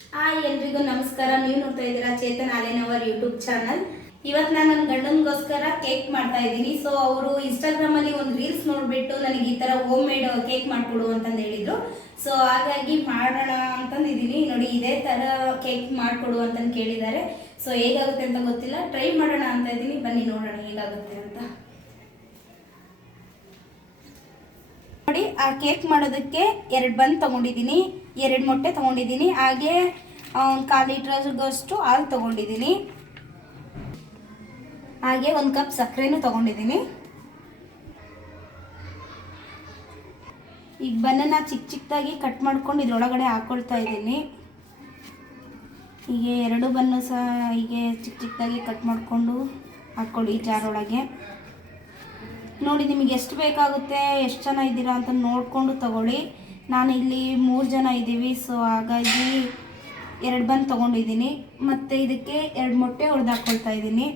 Hi ಎಲ್ರಿಗೂ ನಮಸ್ಕಾರ. ನೀವು ನೋಡ್ತಾ ಇದ್ದೀರಾ ಚೇತನ್ ಆಲೇನವರ್ ಯೂಟ್ಯೂಬ್ ಚಾನಲ್. ಇವತ್ತು ನಾನು ನನ್ನ ಗಂಡನಿಗೋಸ್ಕರ ಕೇಕ್ ಮಾಡ್ತಾ ಇದ್ದೀನಿ. ಸೊ ಅವರು ಇನ್ಸ್ಟಾಗ್ರಾಮ್ ಅಲ್ಲಿ ಒಂದು ರೀಲ್ಸ್ ನೋಡ್ಬಿಟ್ಟು ನನಗೆ ಈ ತರ ಹೋಮ್ ಮೇಡ್ ಕೇಕ್ ಮಾಡ್ಕೊಡು ಅಂತಂದು ಹೇಳಿದ್ರು. ಸೊ ಹಾಗಾಗಿ ಮಾಡೋಣ ಅಂತಂದಿದ್ದೀನಿ. ನೋಡಿ, ಇದೇ ತರ ಕೇಕ್ ಮಾಡ್ಕೊಡು ಅಂತಂದು ಕೇಳಿದ್ದಾರೆ. ಸೊ ಹೇಗಾಗುತ್ತೆ ಅಂತ ಗೊತ್ತಿಲ್ಲ, ಟ್ರೈ ಮಾಡೋಣ ಅಂತ ಇದ್ದೀನಿ. ಬನ್ನಿ ನೋಡೋಣ ಹೇಗಾಗುತ್ತೆ ಅಂತ. ನೋಡಿ, ಆ ಕೇಕ್ ಮಾಡೋದಕ್ಕೆ 2 ಬನ್ ತಗೊಂಡಿದ್ದೀನಿ, 2 ಮೊಟ್ಟೆ ತಗೊಂಡಿದ್ದೀನಿ, ಹಾಗೆ 1/4 ಲೀಟ್ರಷ್ಟು ಹಾಲು ತಗೊಂಡಿದ್ದೀನಿ, ಹಾಗೆ 1 ಕಪ್ ಸಕ್ಕರೆನೂ ತಗೊಂಡಿದ್ದೀನಿ. ಈಗ ಬನ್ನನ್ನು ಚಿಕ್ಕ ಚಿಕ್ಕದಾಗಿ ಕಟ್ ಮಾಡ್ಕೊಂಡು ಇದ್ರೊಳಗಡೆ ಹಾಕ್ಕೊಳ್ತಾ ಇದ್ದೀನಿ. ಹೀಗೆ 2 ಬನ್ನು ಸಹ ಹೀಗೆ ಚಿಕ್ಕ ಚಿಕ್ಕದಾಗಿ ಕಟ್ ಮಾಡಿಕೊಂಡು ಹಾಕ್ಕೊಳ್ಳಿ ಜಾರ್ ಒಳಗೆ. ನೋಡಿ, ನಿಮಗೆ ಎಷ್ಟು ಬೇಕಾಗುತ್ತೆ, ಎಷ್ಟು ಜನ ಇದ್ದೀರಾ ಅಂತ ನೋಡಿಕೊಂಡು ತಗೊಳ್ಳಿ. ನಾನು ಇಲ್ಲಿ 3 ಜನ ಇದ್ದೀವಿ. ಸೊ ಹಾಗಾಗಿ 2 ಬನ್ ತೊಗೊಂಡಿದ್ದೀನಿ. ಮತ್ತು ಇದಕ್ಕೆ 2 ಮೊಟ್ಟೆ ಹೊಡೆದು ಹಾಕ್ಕೊಳ್ತಾ ಇದ್ದೀನಿ.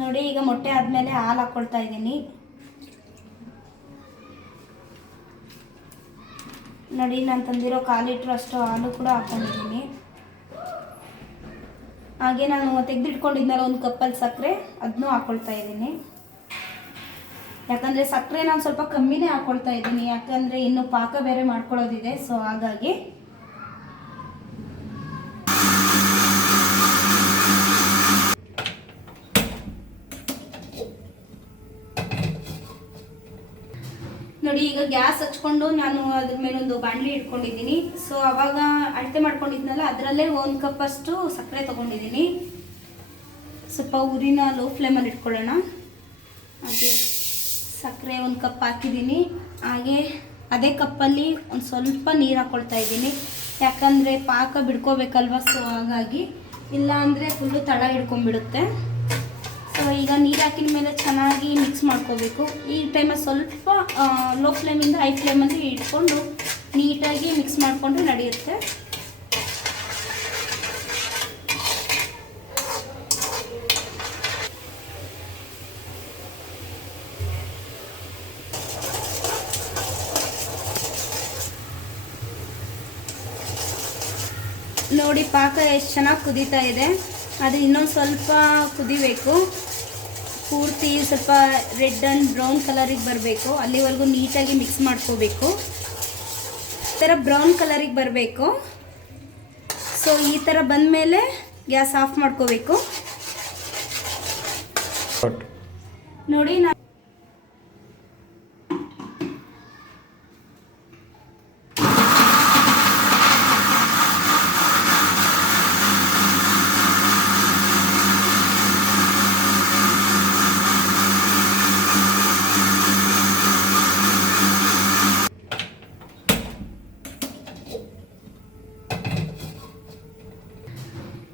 ನೋಡಿ, ಈಗ ಮೊಟ್ಟೆ ಆದಮೇಲೆ ಹಾಲು ಹಾಕ್ಕೊಳ್ತಾ ಇದ್ದೀನಿ. ನೋಡಿ, ನಾನು ತಂದಿರೋ 1/4 ಲೀಟ್ರ್ ಅಷ್ಟು ಹಾಲು ಕೂಡ ಹಾಕ್ಕೊಂಡಿದ್ದೀನಿ. ಹಾಗೆ ನಾನು ತೆಗೆದಿಟ್ಕೊಂಡಿದ್ನಲ್ಲ 1 ಕಪ್ಪಲ್ಲಿ ಸಕ್ಕರೆ, ಅದನ್ನೂ ಹಾಕ್ಕೊಳ್ತಾ ಇದ್ದೀನಿ. ಯಾಕಂದರೆ ಸಕ್ಕರೆ ನಾನು ಸ್ವಲ್ಪ ಕಮ್ಮಿನೇ ಹಾಕ್ಕೊಳ್ತಾ ಇದ್ದೀನಿ, ಯಾಕಂದರೆ ಇನ್ನು ಪಾಕ ಬೇರೆ ಮಾಡ್ಕೊಳ್ಳೋದಿದೆ. ಸೊ ಹಾಗಾಗಿ ನೋಡಿ, ಈಗ ಗ್ಯಾಸ್ ಹಚ್ಕೊಂಡು ನಾನು ಅದ್ರ ಮೇಲೊಂದು ಬಾಣಲಿ ಇಟ್ಕೊಂಡಿದ್ದೀನಿ. ಸೊ ಅವಾಗ ಅಳತೆ ಮಾಡ್ಕೊಂಡಿದ್ನಲ್ಲ, ಅದರಲ್ಲೇ 1 ಕಪ್ ಅಷ್ಟು ಸಕ್ಕರೆ ತೊಗೊಂಡಿದ್ದೀನಿ. ಸ್ವಲ್ಪ ಉರಿನ ಲೋ ಫ್ಲೇಮಲ್ಲಿ ಇಟ್ಕೊಳ್ಳೋಣ. ಹಾಗೆ ಸಕ್ಕರೆ 1 ಕಪ್ ಹಾಕಿದ್ದೀನಿ. ಹಾಗೆ ಅದೇ ಕಪ್ಪಲ್ಲಿ ಒಂದು ಸ್ವಲ್ಪ ನೀರು ಹಾಕ್ಕೊಳ್ತಾ ಇದ್ದೀನಿ, ಯಾಕಂದರೆ ಪಾಕ ಬಿಡ್ಕೋಬೇಕಲ್ವ. ಸೊ ಹಾಗಾಗಿ, ಇಲ್ಲ ಅಂದರೆ ಫುಲ್ಲು ತಳ ಹಿಡ್ಕೊಂಡ್ಬಿಡುತ್ತೆ. ಸೊ ಈಗ ನೀರು ಹಾಕಿದ ಮೇಲೆ ಚೆನ್ನಾಗಿ ಮಿಕ್ಸ್ ಮಾಡ್ಕೋಬೇಕು. ಈ ಟೈಮಲ್ಲಿ ಸ್ವಲ್ಪ ಲೋ ಫ್ಲೇಮಿಂದ ಹೈ ಫ್ಲೇಮಲ್ಲಿ ಇಟ್ಕೊಂಡು ನೀಟಾಗಿ ಮಿಕ್ಸ್ ಮಾಡಿಕೊಂಡ್ರೆ ನಡೆಯುತ್ತೆ. ನೋಡಿ, ಪಾಕ ಎಷ್ಟು ಚೆನ್ನಾಗಿ ಕುದೀತಾ ಇದೆ. ಅದು ಇನ್ನೊಂದು ಸ್ವಲ್ಪ ಕುದಿಬೇಕು. ಪೂರ್ತಿ ಸ್ವಲ್ಪ ರೆಡ್ ಆ್ಯಂಡ್ ಬ್ರೌನ್ ಕಲರಿಗೆ ಬರಬೇಕು. ಅಲ್ಲಿವರೆಗೂ ನೀಟಾಗಿ ಮಿಕ್ಸ್ ಮಾಡ್ಕೋಬೇಕು. ಈ ಥರ ಬ್ರೌನ್ ಕಲರಿಗೆ ಬರಬೇಕು. ಸೊ ಈ ಥರ ಬಂದಮೇಲೆ ಗ್ಯಾಸ್ ಆಫ್ ಮಾಡ್ಕೋಬೇಕು. ನೋಡಿ,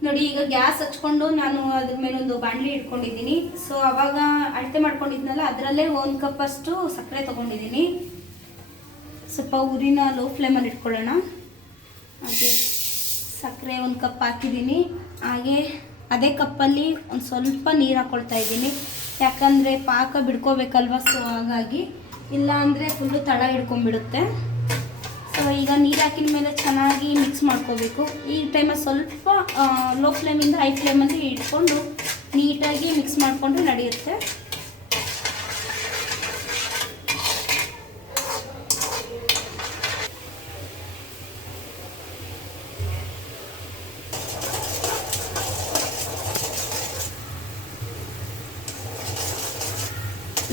ನೋಡಿ ಈಗ ಗ್ಯಾಸ್ ಹಚ್ಕೊಂಡು ನಾನು ಅದ್ರ ಮೇಲೊಂದು ಬಾಣಲಿ ಇಟ್ಕೊಂಡಿದ್ದೀನಿ. ಸೊ ಅವಾಗ ಅಳತೆ ಮಾಡ್ಕೊಂಡಿದ್ನಲ್ಲ, ಅದರಲ್ಲೇ 1 ಕಪ್ ಅಷ್ಟು ಸಕ್ಕರೆ ತೊಗೊಂಡಿದ್ದೀನಿ. ಸ್ವಲ್ಪ ಉರಿನ ಲೋ ಫ್ಲೇಮಲ್ಲಿ ಇಟ್ಕೊಳ್ಳೋಣ. ಹಾಗೆ ಸಕ್ಕರೆ 1 ಕಪ್ ಹಾಕಿದ್ದೀನಿ. ಹಾಗೆ ಅದೇ ಕಪ್ಪಲ್ಲಿ ಒಂದು ಸ್ವಲ್ಪ ನೀರು ಹಾಕ್ಕೊಳ್ತಾ ಇದ್ದೀನಿ, ಯಾಕಂದರೆ ಪಾಕ ಬಿಡ್ಕೋಬೇಕಲ್ವ. ಸೊ ಹಾಗಾಗಿ, ಇಲ್ಲ ಅಂದರೆ ಫುಲ್ಲು ತಳ ಹಿಡ್ಕೊಂಡ್ಬಿಡುತ್ತೆ. ಸೊ ಈಗ ನೀರು ಹಾಕಿದ ಮೇಲೆ ಚೆನ್ನಾಗಿ ಮಿಕ್ಸ್ ಮಾಡ್ಕೋಬೇಕು. ಈ ಟೈಮಲ್ಲಿ ಸ್ವಲ್ಪ ಲೋ ಫ್ಲೇಮಿಂದ ಹೈ ಫ್ಲೇಮಲ್ಲಿ ಇಟ್ಕೊಂಡು ನೀಟಾಗಿ ಮಿಕ್ಸ್ ಮಾಡಿಕೊಂಡ್ರೆ ನಡೆಯುತ್ತೆ.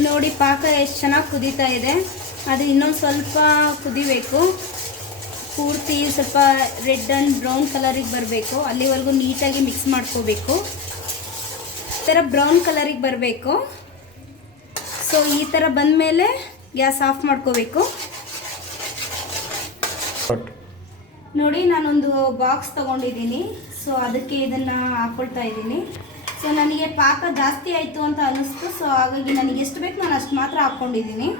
ನೋಡಿ, ಪಾಕ ಎಷ್ಟು ಚೆನ್ನಾಗಿ ಕುದೀತಾ ಇದೆ. ಅದು ಇನ್ನೊಂದು ಸ್ವಲ್ಪ ಕುದಿಬೇಕು. ಪೂರ್ತಿ ಸ್ವಲ್ಪ ರೆಡ್ ಆ್ಯಂಡ್ ಬ್ರೌನ್ ಕಲರಿಗೆ ಬರಬೇಕು. ಅಲ್ಲಿವರೆಗೂ ನೀಟಾಗಿ ಮಿಕ್ಸ್ ಮಾಡ್ಕೋಬೇಕು. ಈ ಥರ ಬ್ರೌನ್ ಕಲರಿಗೆ ಬರಬೇಕು. ಸೊ ಈ ಥರ ಬಂದಮೇಲೆ ಗ್ಯಾಸ್ ಆಫ್ ಮಾಡ್ಕೋಬೇಕು. ನೋಡಿ, ನಾನೊಂದು ಬಾಕ್ಸ್ ತೊಗೊಂಡಿದ್ದೀನಿ. ಸೊ ಅದಕ್ಕೆ ಇದನ್ನು ಹಾಕ್ಕೊಳ್ತಾ ಇದ್ದೀನಿ. ಸೊ ನನಗೆ ಪಾಕ ಜಾಸ್ತಿ ಆಯಿತು ಅಂತ ಅನ್ನಿಸ್ತು. ಸೊ ಹಾಗಾಗಿ ನನಗೆ ಎಷ್ಟು ಬೇಕು ನಾನು ಅಷ್ಟು ಮಾತ್ರ ಹಾಕ್ಕೊಂಡಿದ್ದೀನಿ.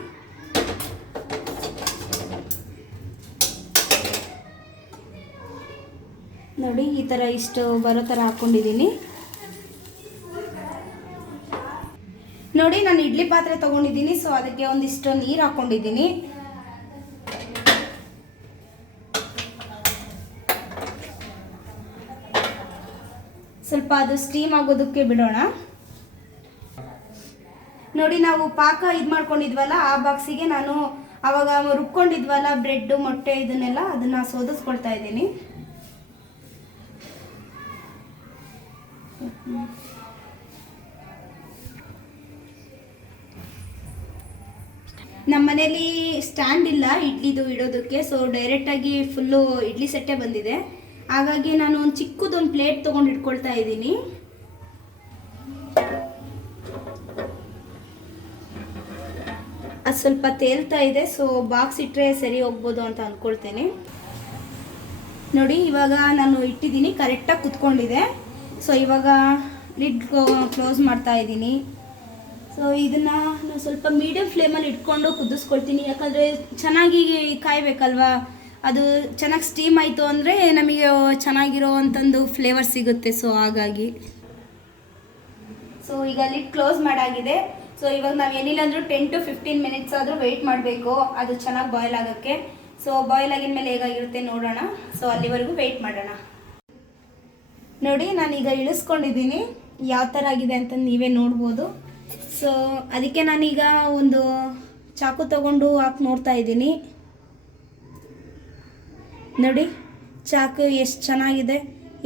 ನೋಡಿ ಈ ಥರ ಇಷ್ಟು ಬರೋ ಥರ ಹಾಕ್ಕೊಂಡಿದ್ದೀನಿ. ನೋಡಿ ನಾನು ಇಡ್ಲಿ ಪಾತ್ರೆ ತೊಗೊಂಡಿದ್ದೀನಿ, ಸೊ ಅದಕ್ಕೆ ಒಂದಿಷ್ಟು ನೀರು ಹಾಕ್ಕೊಂಡಿದ್ದೀನಿ. ಸ್ವಲ್ಪ ಅದು ಸ್ಟೀಮ್ ಆಗೋದಕ್ಕೆ ಬಿಡೋಣ. ನೋಡಿ ನಾವು ಪಾಕ ಇದು ಮಾಡ್ಕೊಂಡಿದ್ವಲ್ಲ ಆ ಬಾಕ್ಸಿಗೆ ನಾನು ಆವಾಗ ರುಬ್ಕೊಂಡಿದ್ವಲ್ಲ ಬ್ರೆಡ್ಡು ಮೊಟ್ಟೆ ಇದನ್ನೆಲ್ಲ ಅದನ್ನು ಸೋದಿಸ್ಕೊಳ್ತಾ ಇದ್ದೀನಿ. ನಮ್ಮ ಮನೇಲಿ ಸ್ಟ್ಯಾಂಡ್ ಇಲ್ಲ ಇಡ್ಲಿದು ಇಡೋದಕ್ಕೆ, ಸೊ ಡೈರೆಕ್ಟಾಗಿ ಫುಲ್ಲು ಇಡ್ಲಿ ಸೆಟ್ಟೇ ಬಂದಿದೆ. ಹಾಗಾಗಿ ನಾನು ಒಂದು ಚಿಕ್ಕದೊಂದು ಪ್ಲೇಟ್ ತೊಗೊಂಡು ಇಟ್ಕೊಳ್ತಾ ಇದ್ದೀನಿ. ಅದು ಸ್ವಲ್ಪ ತೇಲ್ತಾ ಇದೆ, ಸೊ ಬಾಕ್ಸ್ ಇಟ್ಟರೆ ಸರಿ ಹೋಗ್ಬೋದು ಅಂತ ಅಂದ್ಕೊಳ್ತೇನೆ. ನೋಡಿ ಇವಾಗ ನಾನು ಇಟ್ಟಿದ್ದೀನಿ, ಕರೆಕ್ಟಾಗಿ ಕುತ್ಕೊಂಡಿದೆ. ಸೊ ಇವಾಗ ಲಿಡ್ ಕ್ಲೋಸ್ ಮಾಡ್ತಾ ಇದ್ದೀನಿ. ಸೊ ಇದನ್ನು ನಾನು ಸ್ವಲ್ಪ ಮೀಡಿಯಮ್ ಫ್ಲೇಮಲ್ಲಿ ಇಟ್ಕೊಂಡು ಕುದಿಸ್ಕೊಳ್ತೀನಿ, ಯಾಕಂದರೆ ಚೆನ್ನಾಗಿ ಕಾಯಬೇಕಲ್ವಾ. ಅದು ಚೆನ್ನಾಗಿ ಸ್ಟೀಮ್ ಆಯಿತು ಅಂದರೆ ನಮಗೆ ಚೆನ್ನಾಗಿರೋ ಅಂತಂದು ಫ್ಲೇವರ್ ಸಿಗುತ್ತೆ. ಸೊ ಹಾಗಾಗಿ ಸೊ ಈಗ ಲಿಡ್ ಕ್ಲೋಸ್ ಮಾಡಾಗಿದೆ. ಸೊ ಇವಾಗ ನಾವು ಏನಿಲ್ಲ ಅಂದರೂ 10 to 15 ಮಿನಿಟ್ಸ್ ಆದರೂ ವೆಯ್ಟ್ ಮಾಡಬೇಕು ಅದು ಚೆನ್ನಾಗಿ ಬಾಯ್ಲ್ ಆಗೋಕ್ಕೆ. ಸೊ ಬಾಯ್ಲ್ ಆಗಿದ ಮೇಲೆ ಹೇಗಾಗಿರುತ್ತೆ ನೋಡೋಣ. ಸೊ ಅಲ್ಲಿವರೆಗೂ ವೆಯ್ಟ್ ಮಾಡೋಣ. ನೋಡಿ ನಾನೀಗ ಇಳಿಸ್ಕೊಂಡಿದ್ದೀನಿ, ಯಾವ ಥರ ಆಗಿದೆ ಅಂತ ನೀವೇ ನೋಡ್ಬೋದು. ಸೊ ಅದಕ್ಕೆ ನಾನೀಗ ಒಂದು ಚಾಕು ತಗೊಂಡು ಹಾಕಿ ನೋಡ್ತಾ ಇದ್ದೀನಿ. ನೋಡಿ ಚಾಕು ಎಷ್ಟು ಚೆನ್ನಾಗಿದೆ,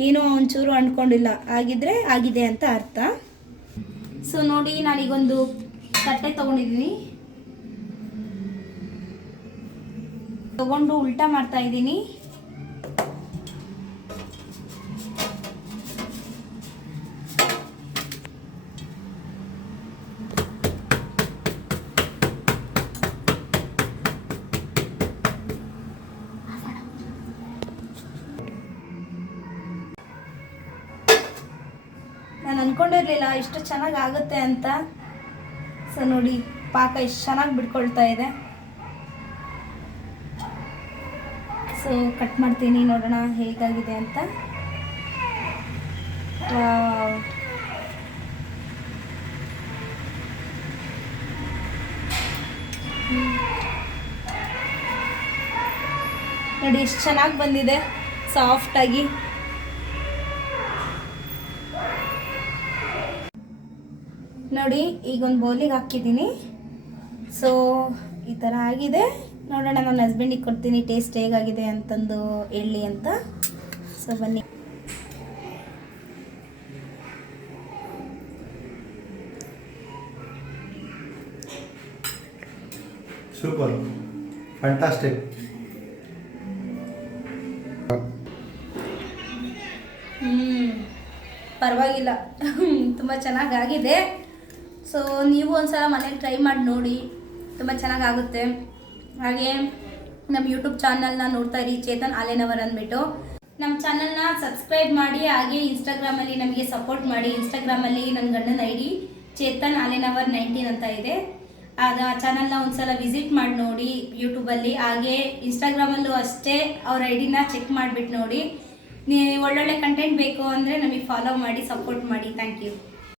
ಏನೂ ಒಂಚೂರು ಅಂಟ್ಕೊಂಡಿಲ್ಲ. ಆಗಿದ್ರೆ ಆಗಿದೆ ಅಂತ ಅರ್ಥ. ಸೊ ನೋಡಿ ನಾನೀಗೊಂದು ತಟ್ಟೆ ತೊಗೊಂಡಿದ್ದೀನಿ, ತಗೊಂಡು ಉಲ್ಟಾ ಮಾಡ್ತಾ ಇದ್ದೀನಿ. ನಾನು ಅಂದ್ಕೊಂಡಿರಲಿಲ್ಲ ಇಷ್ಟು ಚೆನ್ನಾಗಿ ಆಗುತ್ತೆ ಅಂತ. ಸೊ ನೋಡಿ ಪಾಕ ಎಷ್ಟು ಚೆನ್ನಾಗಿ ಬಿಡ್ಕೊಳ್ತಾ ಇದೆ. ಸೊ ಕಟ್ ಮಾಡ್ತೀನಿ, ನೋಡೋಣ ಹೇಗಾಗಿದೆ ಅಂತ. ನೋಡಿ ಎಷ್ಟು ಚೆನ್ನಾಗಿ ಬಂದಿದೆ, ಸಾಫ್ಟಾಗಿ. ನೋಡಿ ಈಗ ಒಂದು ಬೌಲಿಗೆ ಹಾಕಿದ್ದೀನಿ. ಸೊ ಈ ಥರ ಆಗಿದೆ. ನೋಡೋಣ ನನ್ನ ಹಸ್ಬೆಂಡಿಗೆ ಕೊಡ್ತೀನಿ ಟೇಸ್ಟ್ ಹೇಗಾಗಿದೆ ಅಂತಂದು ಹೇಳಿ ಅಂತ. ಸೊ ಬನ್ನಿ. Super, fantastic. ಪರವಾಗಿಲ್ಲ, ತುಂಬ ಚೆನ್ನಾಗಾಗಿದೆ. ಸೊ ನೀವು ಒಂದ್ಸಲ ಮನೇಲಿ ಟ್ರೈ ಮಾಡಿ ನೋಡಿ, ತುಂಬ ಚೆನ್ನಾಗಾಗುತ್ತೆ. ಹಾಗೆ ನಮ್ಮ ಯೂಟ್ಯೂಬ್ ಚಾನಲ್ನ ನೋಡ್ತಾ ಇರಿ, ಚೇತನ್ ಆಲೇನವರ್ ಅಂದ್ಬಿಟ್ಟು. ನಮ್ಮ ಚಾನಲ್ನ ಸಬ್ಸ್ಕ್ರೈಬ್ ಮಾಡಿ, ಹಾಗೆ ಇನ್ಸ್ಟಾಗ್ರಾಮಲ್ಲಿ ನಮಗೆ ಸಪೋರ್ಟ್ ಮಾಡಿ. ಇನ್ಸ್ಟಾಗ್ರಾಮಲ್ಲಿ ನನ್ನ ಗಂಡನ ID ಚೇತನ್ ಆಲೇನವರ್ 19 ಅಂತ ಇದೆ. ಆ ಚಾನಲ್ನ ಒಂದ್ಸಲ ವಿಸಿಟ್ ಮಾಡಿ ನೋಡಿ ಯೂಟ್ಯೂಬಲ್ಲಿ. ಹಾಗೆ ಇನ್ಸ್ಟಾಗ್ರಾಮಲ್ಲೂ ಅಷ್ಟೇ ಅವ್ರ ID-ನ ಚೆಕ್ ಮಾಡಿಬಿಟ್ಟು ನೋಡಿ. ನೀವು ಒಳ್ಳೊಳ್ಳೆ ಕಂಟೆಂಟ್ ಬೇಕು ಅಂದರೆ ನಮಗೆ ಫಾಲೋ ಮಾಡಿ, ಸಪೋರ್ಟ್ ಮಾಡಿ. Thank you.